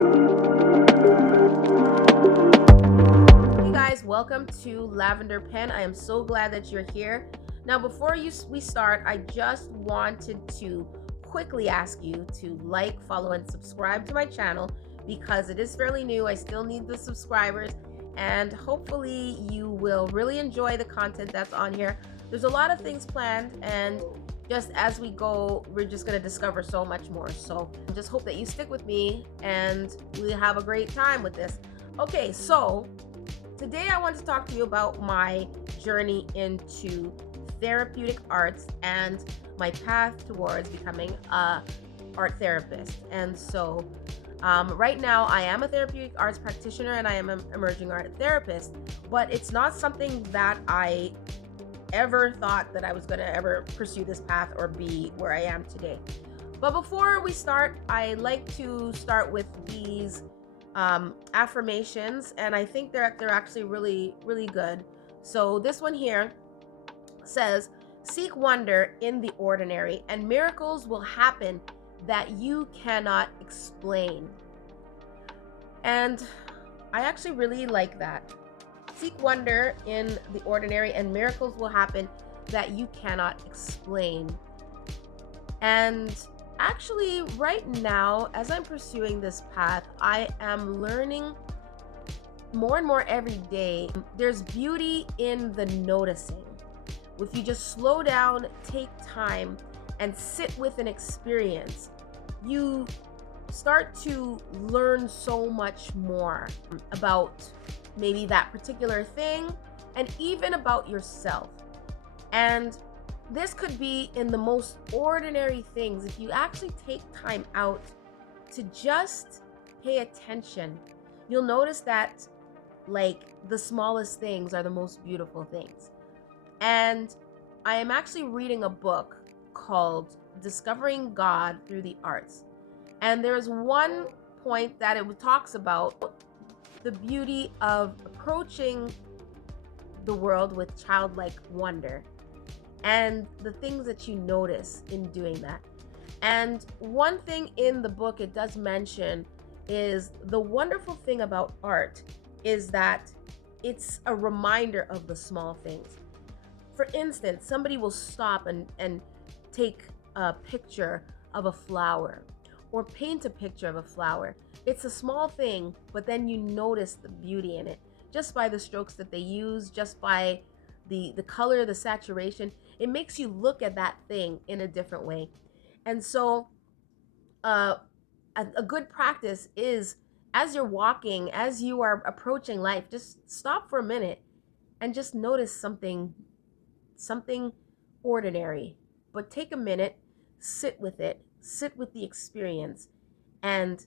Hey guys, welcome to Lavender Pen. I am so glad that you're here. Now, before we start, I just wanted to quickly ask you to like, follow, and subscribe to my channel because it is fairly new. I still need the subscribers, and hopefully, you will really enjoy the content that's on here. There's a lot of things planned, and just as we go, we're just going to discover so much more. So, just hope that you stick with me and we have a great time with this. Okay, so today I want to talk to you about my journey into therapeutic arts and my path towards becoming a art therapist. And so right now I am a therapeutic arts practitioner and I am an emerging art therapist, but it's not something that I ever thought that I was going to ever pursue this path or be where I am today. But before we start, I like to start with these affirmations, and I think they're actually really good. So this one here says, "Seek wonder in the ordinary, and miracles will happen that you cannot explain." And I actually really like that. Seek wonder in the ordinary, and miracles will happen that you cannot explain. And actually, right now, as I'm pursuing this path, I am learning more and more every day. There's beauty in the noticing. If you just slow down, take time, and sit with an experience, you start to learn so much more about maybe that particular thing and even about yourself. And this could be in the most ordinary things. If you actually take time out to just pay attention, you'll notice that, like, the smallest things are the most beautiful things. And I am actually reading a book called Discovering God Through the Arts. And there's one point that it talks about the beauty of approaching the world with childlike wonder and the things that you notice in doing that. And one thing in the book it does mention is the wonderful thing about art is that it's a reminder of the small things. For instance, somebody will stop and take a picture of a flower or paint a picture of a flower. It's a small thing, but then you notice the beauty in it just by the strokes that they use, just by the color, the saturation. It makes you look at that thing in a different way. And so uh, a good practice is, as you're walking, as you are approaching life, just stop for a minute and just notice something ordinary. But take a minute, sit with it, sit with the experience, and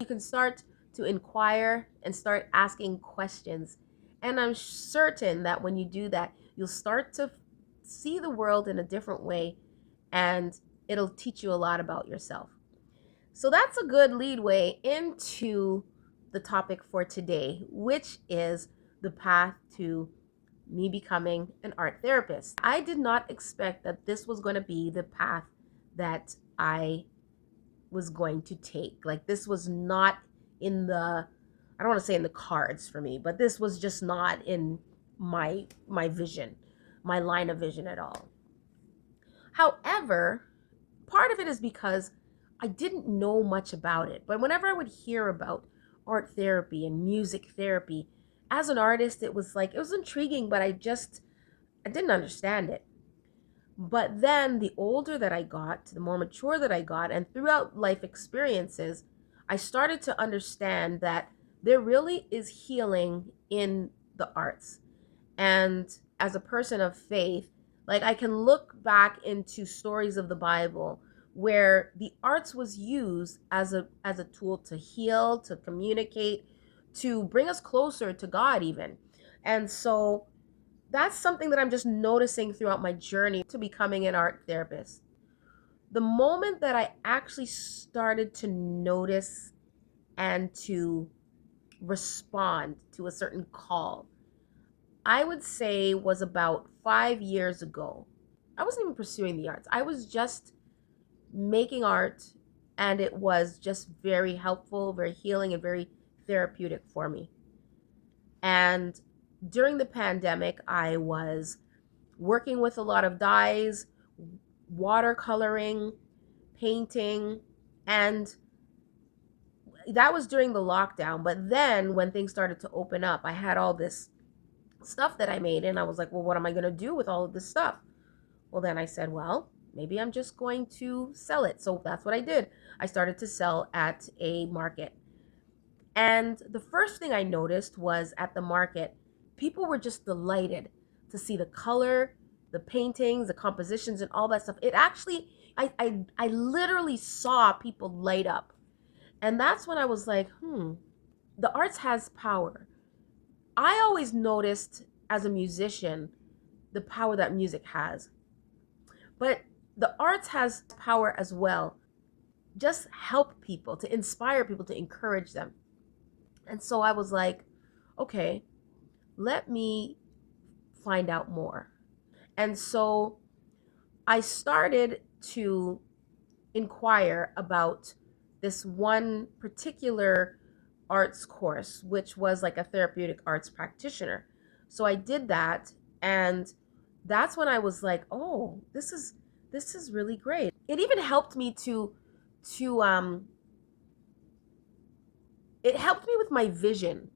you can start to inquire and start asking questions. And I'm certain that when you do that, you'll start to see the world in a different way, and it'll teach you a lot about yourself. So that's a good leadway into the topic for today, which is the path to me becoming an art therapist. I did not expect that this was going to be the path that I was going to take. Like, this was not in the, I don't want to say in the cards for me, but this was just not in my vision, my line of vision at all. However, part of it is because I didn't know much about it. But whenever I would hear about art therapy and music therapy, as an artist, it was like, it was intriguing, but I didn't understand it. But then the older that I got, the more mature that I got, and throughout life experiences, I started to understand that there really is healing in the arts. And as a person of faith, like, I can look back into stories of the Bible where the arts was used as a tool to heal, to communicate, to bring us closer to God even. And so that's something that I'm just noticing throughout my journey to becoming an art therapist. The moment that I actually started to notice and to respond to a certain call, I would say was about 5 years ago. I wasn't even pursuing the arts. I was just making art And it was just very helpful, very healing, and very therapeutic for me. And during the pandemic, I was working with a lot of dyes, watercoloring, painting, and that was during the lockdown. But then when things started to open up, I had all this stuff that I made, and I was like, well, what am I going to do with all of this stuff? Well, then I said, well, maybe I'm just going to sell it. So that's what I did. I started to sell at a market. And the first thing I noticed was at the market, people were just delighted to see the color, the paintings, the compositions, and all that stuff. It actually, I literally saw people light up. And that's when I was like, the arts has power. I always noticed as a musician the power that music has. But the arts has power as well. Just help people, to inspire people, to encourage them. And so I was like, okay, let me find out more. And so I started to inquire about this one particular arts course, which was like a therapeutic arts practitioner. So I did that, and that's when I was like, oh, this is really great. It even helped me to it helped me with my vision,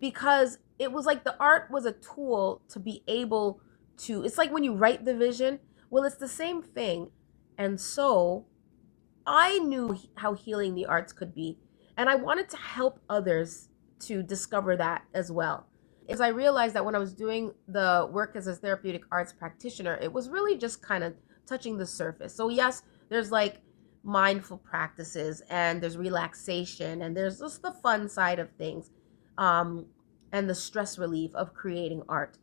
because it was like the art was a tool to be able to, it's like when you write the vision, well, it's the same thing. And so I knew how healing the arts could be, and I wanted to help others to discover that as well. As I realized that when I was doing the work as a therapeutic arts practitioner, it was really just kind of touching the surface. So yes, there's like mindful practices, and there's relaxation, and there's just the fun side of things, um, and the stress relief of creating art.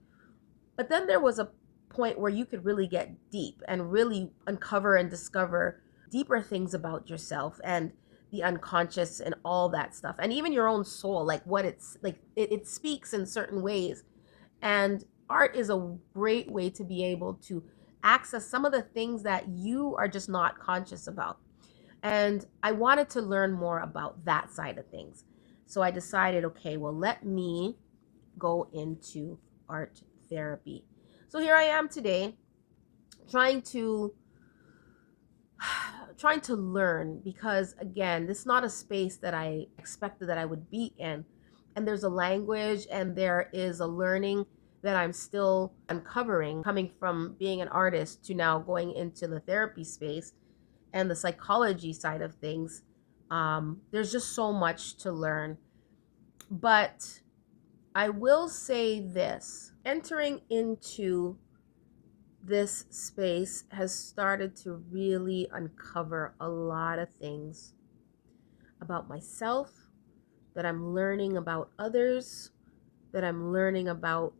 But then there was a point where you could really get deep and really uncover and discover deeper things about yourself and the unconscious and all that stuff, and even your own soul, like what it's like, it speaks in certain ways. And art is a great way to be able to access some of the things that you are just not conscious about. And I wanted to learn more about that side of things. So I decided, okay, well, let me go into art therapy. So here I am today, trying to trying to learn, because again, this is not a space that I expected that I would be in. And there's a language and there is a learning that I'm still uncovering, coming from being an artist to now going into the therapy space and the psychology side of things. There's just so much to learn. But I will say this, entering into this space has started to really uncover a lot of things about myself, that I'm learning about others, that I'm learning about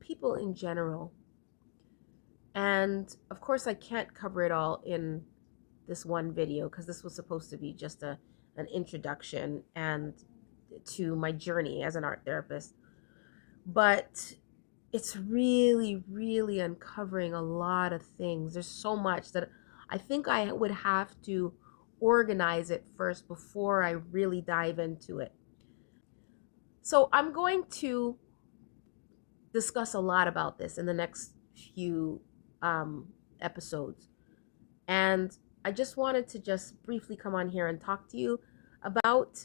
people in general. And of course, I can't cover it all in this one video, because this was supposed to be just an introduction and to my journey as an art therapist. But it's really, really uncovering a lot of things. There's so much that I think I would have to organize it first before I really dive into it. So I'm going to discuss a lot about this in the next few episodes. And I just wanted to just briefly come on here and talk to you about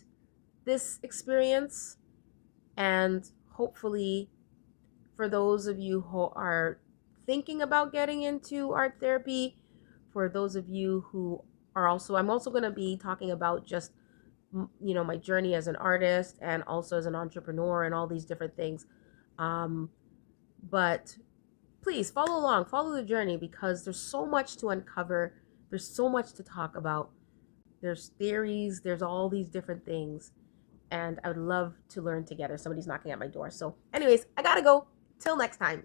this experience, and hopefully for those of you who are thinking about getting into art therapy, for those of you who are also, I'm also going to be talking about just, my journey as an artist and also as an entrepreneur and all these different things. But please follow along, follow the journey, because there's so much to uncover. There's so much to talk about. There's theories, there's all these different things. And I would love to learn together. Somebody's knocking at my door. So anyways, I gotta go. Till next time.